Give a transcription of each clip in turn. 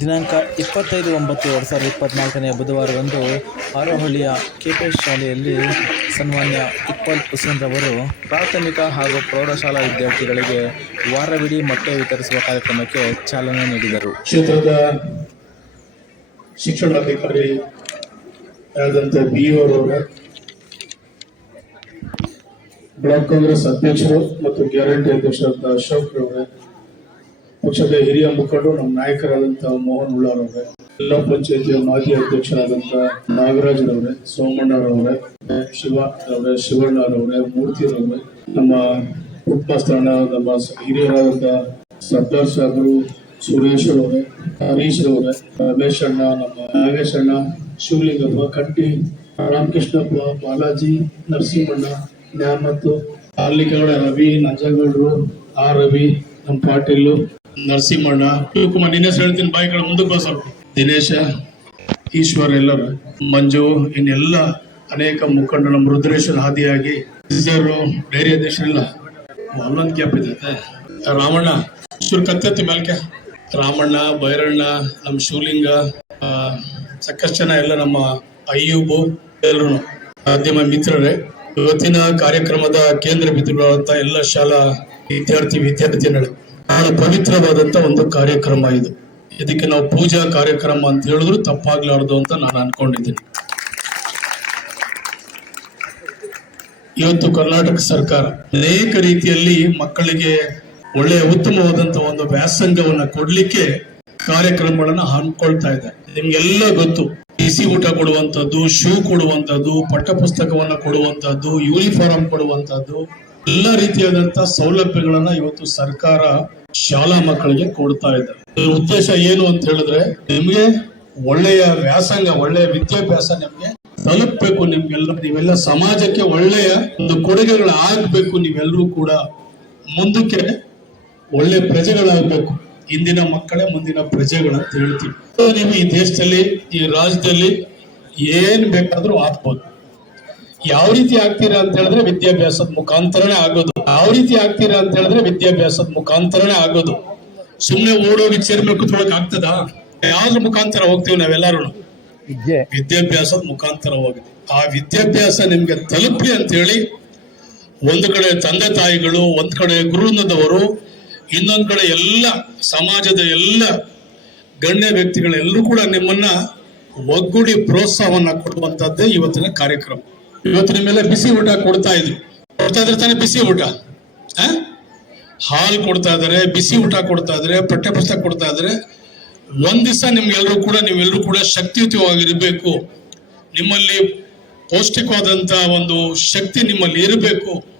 ದಿನಾಂಕ ಇಪ್ಪತ್ತೈದು ಒಂಬತ್ತು ಎರಡು ಸಾವಿರದ ಇಪ್ಪತ್ತ್ನಾಲ್ಕನೆಯ ಬುಧವಾರದಂದು ಹಾರೋಹಳ್ಳಿಯ ಕೆಪಿಎಸ್ ಶಾಲೆಯಲ್ಲಿ ಸನ್ಮಾನ್ಯ ಇಕ್ಬಾಲ್ ಹುಸೇನ್ ರವರು ಪ್ರಾಥಮಿಕ ಹಾಗೂ ಪ್ರೌಢಶಾಲಾ ವಿದ್ಯಾರ್ಥಿಗಳಿಗೆ ವಾರವಿಡೀ ಮೊಟ್ಟೆ ವಿತರಿಸುವ ಕಾರ್ಯಕ್ರಮಕ್ಕೆ ಚಾಲನೆ ನೀಡಿದರು. ಕ್ಷೇತ್ರದ ಶಿಕ್ಷಣಾಧಿಕಾರಿ ಆದಂತ ಬಿ ಬ್ಲಾಕ್ ಕಾಂಗ್ರೆಸ್ ಅಧ್ಯಕ್ಷರು ಮತ್ತು ಗ್ಯಾರಂಟಿ ಅಧ್ಯಕ್ಷರಾದ ಅಶೋಕ್ ರವರೇ ಪಕ್ಷದ ಹಿರಿಯ ಮುಖಂಡರು, ನಮ್ಮ ನಾಯಕರಾದಂತಹ ಮೋಹನ್ ಉಳ್ಳಾರವ್ರೆ, ಜಿಲ್ಲಾ ಪಂಚಾಯತಿಯ ಮಾಜಿ ಅಧ್ಯಕ್ಷರಾದಂತ ನಾಗರಾಜ್ರವ್ರೆ, ಸೋಮಣ್ಣರವ್ರೆ, ಶಿವ ಅವರೇ ಶಿವಣ್ಣರವ್ರೆ, ಮೂರ್ತಿರವ್ರೆ, ನಮ್ಮ ಉಪಸ್ಥಾನ ನಮ್ಮ ಹಿರಿಯರಾದಂತಹ ಸರ್ದಾರ್ ಸಾಹೇಬರು ಸುರೇಶ್ ರವ್ರೆ ಹರೀಶ್ ರವ್ರೆ ರಮೇಶ್ ಅಣ್ಣ ನಮ್ಮ ನಾಗೇಶ್ ಅಣ್ಣ ಶಿವಲಿಂಗಪ್ಪ, ಕಟ್ಟಿ, ರಾಮಕೃಷ್ಣಪ್ಪ, ಬಾಲಾಜಿ, ನರಸಿಂಹಣ್ಣ, ನ್ಯಾಮತ್ತು ಅಲ್ಲಿ ರವಿ ನಂಜಗೌಡರು ಆ ರವಿ, ನಮ್ಮ ಪಾಟೀಲು ನರಸಿಂಹಣ್ಣ. ಶಿವಕುಮಾರ್, ನಿನ್ನೆ ಹೇಳ್ತೀನಿ ಬಾಯಿ ಕಡೆ ಮುಂದಕ್ಕೆ ಬಸ್ ದಿನೇಶ, ಈಶ್ವರ್ ಎಲ್ಲರು, ಮಂಜು, ಇನ್ನೆಲ್ಲ ಅನೇಕ ಮುಖಂಡರು, ನಮ್ಮ ರುದ್ರೇಶ್ವರ ಹಾದಿಯಾಗಿ. ಡೈರಿ ಅಧ್ಯಕ್ಷರೆಲ್ಲ. ಅಲ್ಲೊಂದು ಕ್ಯಾಪ್ ಇದೆ. ರಾಮಣ್ಣ ಚೂರು ಕತ್ತೈತಿ ಮೇಲ್ಕೆ ರಾಮಣ್ಣ, ಭೈರಣ್ಣ, ನಮ್ಮ ಶಿವಲಿಂಗ ಸಾಕಷ್ಟು ಎಲ್ಲ ನಮ್ಮ ಅಯ್ಯೂಬು ಎಲ್ಲರೂ. ಮಾಧ್ಯಮ ಮಿತ್ರರೇ, ಇವತ್ತಿನ ಕಾರ್ಯಕ್ರಮದ ಕೇಂದ್ರ ಬಿಂದುಗಳಾದಂಥ ಎಲ್ಲ ಶಾಲಾ ವಿದ್ಯಾರ್ಥಿ, ವಿದ್ಯಾರ್ಥಿನಿಗಳು. ಬಹಳ ಪವಿತ್ರವಾದಂತ ಒಂದು ಕಾರ್ಯಕ್ರಮ ಇದು. ಇದಕ್ಕೆ ನಾವು ಪೂಜಾ ಕಾರ್ಯಕ್ರಮ ಅಂತ ಹೇಳಿದ್ರು ತಪ್ಪಾಗ್ಲಾರ್ದು ಅಂತ ನಾನು ಅನ್ಕೊಂಡಿದ್ದೀನಿ. ಇವತ್ತು ಕರ್ನಾಟಕ ಸರ್ಕಾರ ಅನೇಕ ರೀತಿಯಲ್ಲಿ ಮಕ್ಕಳಿಗೆ ಒಳ್ಳೆಯ ಉತ್ತಮವಾದಂತ ಒಂದು ವ್ಯಾಸಂಗವನ್ನ ಕೊಡ್ಲಿಕ್ಕೆ ಕಾರ್ಯಕ್ರಮಗಳನ್ನ ಹಮ್ಮಿಕೊಳ್ತಾ ಇದೆ. ನಿಮ್ಗೆಲ್ಲ ಗೊತ್ತು, ಬಿಸಿ ಊಟ ಕೊಡುವಂತದ್ದು, ಶೂ ಕೊಡುವಂತದ್ದು, ಪಠ್ಯಪುಸ್ತಕವನ್ನ ಕೊಡುವಂತದ್ದು ಯೂನಿಫಾರ್ಮ್ ಕೊಡುವಂತದ್ದು ಎಲ್ಲ ರೀತಿಯಾದಂತ ಸೌಲಭ್ಯಗಳನ್ನ ಇವತ್ತು ಸರ್ಕಾರ ಶಾಲಾ ಮಕ್ಕಳಿಗೆ ಕೊಡ್ತಾ ಇದೆ ಉದ್ದೇಶ ಏನು ಅಂತ ಹೇಳಿದ್ರೆ, ನಿಮ್ಗೆ ಒಳ್ಳೆಯ ವ್ಯಾಸಂಗ, ಒಳ್ಳೆಯ ವಿದ್ಯಾಭ್ಯಾಸ ನಿಮ್ಗೆ ತಲುಪಬೇಕು ನಿಮ್ಗೆಲ್ಲ. ನೀವೆಲ್ಲ ಸಮಾಜಕ್ಕೆ ಒಳ್ಳೆಯ ಒಂದು ಕೊಡುಗೆಗಳು ಆಗ್ಬೇಕು ನೀವೆಲ್ಲರೂ ಕೂಡ. ಮುಂದಕ್ಕೆ ಒಳ್ಳೆ ಪ್ರಜೆಗಳಾಗಬೇಕು. ಇಂದಿನ ಮಕ್ಕಳೇ ಮುಂದಿನ ಪ್ರಜೆಗಳಂತ ಹೇಳ್ತೀವಿ. ನೀವು ಈ ದೇಶದಲ್ಲಿ, ಈ ರಾಜ್ಯದಲ್ಲಿ ಏನ್ ಬೇಕಾದ್ರೂ ಆಗ್ಬೋದು. ಯಾವ ರೀತಿ ಆಗ್ತೀರಾ ಅಂತ ಹೇಳಿದ್ರೆ ವಿದ್ಯಾಭ್ಯಾಸದ ಮುಖಾಂತರನೇ ಆಗೋದು. ಯಾವ ರೀತಿ ಆಗ್ತೀರಾ ಅಂತ ಹೇಳಿದ್ರೆ ವಿದ್ಯಾಭ್ಯಾಸದ ಮುಖಾಂತರನೇ ಆಗೋದು. ಸುಮ್ನೆ ಓಡೋಗಿ ಚೇರ್ಬೇಕು ಕೂತ್ಕೊಳಕ್ ಆಗ್ತದ? ಯಾವ್ದ್ರ ಮುಖಾಂತರ ಹೋಗ್ತೀವಿ ನಾವೆಲ್ಲರೂ. ವಿದ್ಯಾಭ್ಯಾಸದ ಮುಖಾಂತರ ಹೋಗಿದೆ. ಆ ವಿದ್ಯಾಭ್ಯಾಸ ನಿಮ್ಗೆ ತಲುಪಿ ಅಂತ ಹೇಳಿ ಒಂದು ಕಡೆ ತಂದೆ ತಾಯಿಗಳು ಒಂದ್ ಕಡೆ ಗುರುನದವರು ಇನ್ನೊಂದ್ ಕಡೆ ಎಲ್ಲ ಸಮಾಜದ ಎಲ್ಲ ಗಣ್ಯ ವ್ಯಕ್ತಿಗಳೆಲ್ಲರೂ ಕೂಡ ನಿಮ್ಮನ್ನ ಒಗ್ಗೂಡಿ ಪ್ರೋತ್ಸಾಹವನ್ನ ಕೊಡುವಂತದ್ದೇ ಇವತ್ತಿನ ಕಾರ್ಯಕ್ರಮ. ಇವತ್ತು ಮೇಲೆ ಬಿಸಿ ಊಟ ಕೊಡ್ತಾ ಇದ್ರು. ಕೊಡ್ತಾ ಇದ್ರೆ ತಾನೇ ಬಿಸಿ ಊಟ? ಹಾಲು ಕೊಡ್ತಾ ಇದಾರೆ, ಬಿಸಿ ಊಟ ಕೊಡ್ತಾ ಪಠ್ಯ ಪುಸ್ತಕ ಕೊಡ್ತಾ ಇದಾರೆ. ಒಂದ್ ದಿವಸ ನಿಮ್ಗೆಲ್ಲರೂ ಕೂಡ ನೀವೆಲ್ಲರೂ ಕೂಡ ಶಕ್ತಿಯುತವಾಗಿರ್ಬೇಕು. ನಿಮ್ಮಲ್ಲಿ ಪೌಷ್ಟಿಕವಾದಂತ ಒಂದು ಶಕ್ತಿ ನಿಮ್ಮಲ್ಲಿ ಇರಬೇಕು.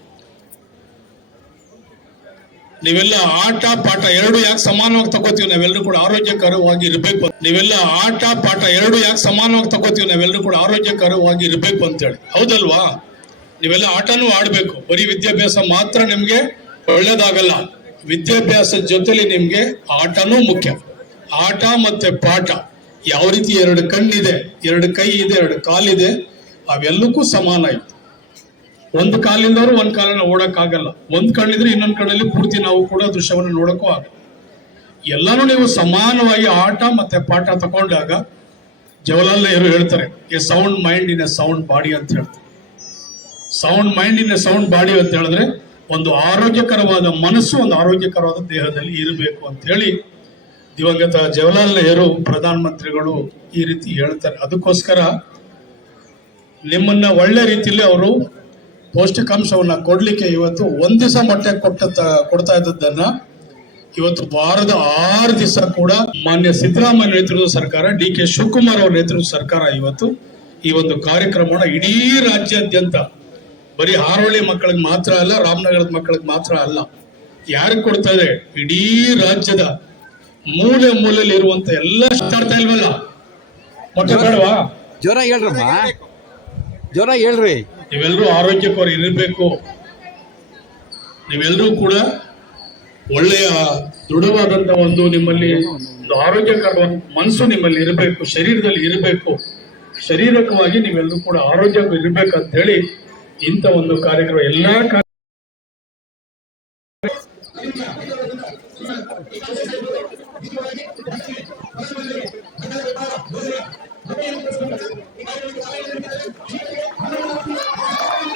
ನೀವೆಲ್ಲ ಆಟ, ಪಾಠ ಎರಡು ಯಾಕೆ ಸಮಾನವಾಗಿ ತಗೋತೀವಿ ನಾವೆಲ್ಲರೂ ಕೂಡ ಆರೋಗ್ಯಕರವಾಗಿ ಇರಬೇಕು ನೀವೆಲ್ಲ ಆಟ, ಪಾಠ ಎರಡು ಯಾಕೆ ಸಮಾನವಾಗಿ ತಗೋತೀವಿ ನಾವೆಲ್ಲರೂ ಕೂಡ ಆರೋಗ್ಯಕರವಾಗಿ ಇರಬೇಕು ಅಂತೇಳಿ. ಹೌದಲ್ವಾ? ನೀವೆಲ್ಲ ಆಟನೂ ಆಡಬೇಕು. ಬರೀ ವಿದ್ಯಾಭ್ಯಾಸ ಮಾತ್ರ ನಿಮಗೆ ಒಳ್ಳೇದಾಗಲ್ಲ. ವಿದ್ಯಾಭ್ಯಾಸದ ಜೊತೆಲಿ ನಿಮಗೆ ಆಟನೂ ಮುಖ್ಯ. ಆಟ ಮತ್ತೆ ಪಾಠ. ಯಾವ ರೀತಿ ಎರಡು ಕಣ್ಣಿದೆ, ಎರಡು ಕೈ ಇದೆ, ಎರಡು ಕಾಲಿದೆ, ಅವೆಲ್ಲಕ್ಕೂ ಸಮಾನ ಇದೆ ಒಂದು ಕಾಲಿಂದವರು ಒಂದ್ ಕಾಲನ್ನ ಓಡಕ್ ಆಗಲ್ಲ ಒಂದ್ ಕಣ್ಣಿದ್ರೆ ಇನ್ನೊಂದ್ ಕಣ್ಣಲ್ಲಿ ಪೂರ್ತಿ ನಾವು ಕೂಡ ದೃಶ್ಯವನ್ನು ನೋಡಕ್ಕೂ ಆಗಲ್ಲ. ಎಲ್ಲಾನು ನೀವು ಸಮಾನವಾಗಿ ಆಟ ಮತ್ತೆ ಪಾಠ ತಗೊಂಡಾಗ ಜವಹರ್ಲಾಲ್ ನೆಹರು ಹೇಳ್ತಾರೆ, a sound mind in a sound body ಅಂತ ಹೇಳ್ತಾರೆ. Sound mind in a sound body ಅಂತ ಹೇಳಿದ್ರೆ ಒಂದು ಆರೋಗ್ಯಕರವಾದ ಮನಸ್ಸು, ಒಂದು ಆರೋಗ್ಯಕರವಾದ ದೇಹದಲ್ಲಿ ಇರಬೇಕು ಅಂತ ಹೇಳಿ ದಿವಂಗತ ಜವಹರ್ಲಾಲ್ ನೆಹರು ಪ್ರಧಾನ ಮಂತ್ರಿಗಳು ಈ ರೀತಿ ಹೇಳ್ತಾರೆ. ಅದಕ್ಕೋಸ್ಕರ ನಿಮ್ಮನ್ನ ಒಳ್ಳೆ ರೀತಿಯಲ್ಲಿ ಅವರು ಪೌಷ್ಟಿಕಾಂಶವನ್ನ ಕೊಡ್ಲಿಕ್ಕೆ ಇವತ್ತು ಒಂದು ದಿವಸ ಮೊಟ್ಟೆ ಕೊಟ್ಟ ಕೊಡ್ತಾ ಇದ್ದದ್ದನ್ನ ಇವತ್ತು ವಾರದ ಆರು ದಿವಸ ಕೂಡ ಮಾನ್ಯ ಸಿದ್ದರಾಮಯ್ಯ ನೇತೃತ್ವದ ಸರ್ಕಾರ ಡಿ ಕೆ ಶಿವಕುಮಾರ್ ಅವರ ನೇತೃತ್ವದ ಸರ್ಕಾರ ಇವತ್ತು ಈ ಒಂದು ಕಾರ್ಯಕ್ರಮವನ್ನು ಇಡೀ ರಾಜ್ಯಾದ್ಯಂತ ಬರೀ ಹಾರೋಳಿ ಮಕ್ಕಳಿಗೆ ಮಾತ್ರ ಅಲ್ಲ ರಾಮನಗರದ ಮಕ್ಕಳಿಗೆ ಮಾತ್ರ ಅಲ್ಲ ಯಾರಿಗೆ ಕೊಡ್ತಾ ಇದೆ? ಇಡೀ ರಾಜ್ಯದ ಮೂಲೆ ಮೂಲೆಯಲ್ಲಿ ಇರುವಂತ ಎಲ್ಲ ಮಾತಾಡ್ತಾ ಇಲ್ವಲ್ಲ? ಮೊಟ್ಟೆ ಬೇಡವಾ ಜ್ವರ ಹೇಳ್ರಮ್ಮ. ಜ್ವರ ಹೇಳ್ರಿ. ನೀವೆಲ್ಲರೂ ಆರೋಗ್ಯಕರ ಇರಬೇಕು. ನೀವೆಲ್ಲರೂ ಕೂಡ ಒಳ್ಳೆಯ, ದೃಢವಾದಂತ ಒಂದು ನಿಮ್ಮಲ್ಲಿ ಒಂದು ಆರೋಗ್ಯಕರ ಮನಸ್ಸು ನಿಮ್ಮಲ್ಲಿ ಇರಬೇಕು, ಶರೀರದಲ್ಲಿ ಇರಬೇಕು. ಶರೀರಕವಾಗಿ ನೀವೆಲ್ಲರೂ ಕೂಡ ಆರೋಗ್ಯ ಇರಬೇಕಂತ ಹೇಳಿ ಇಂಥ ಒಂದು ಕಾರ್ಯಕ್ರಮ, ಎಲ್ಲಾ ಕಾರ್ಯ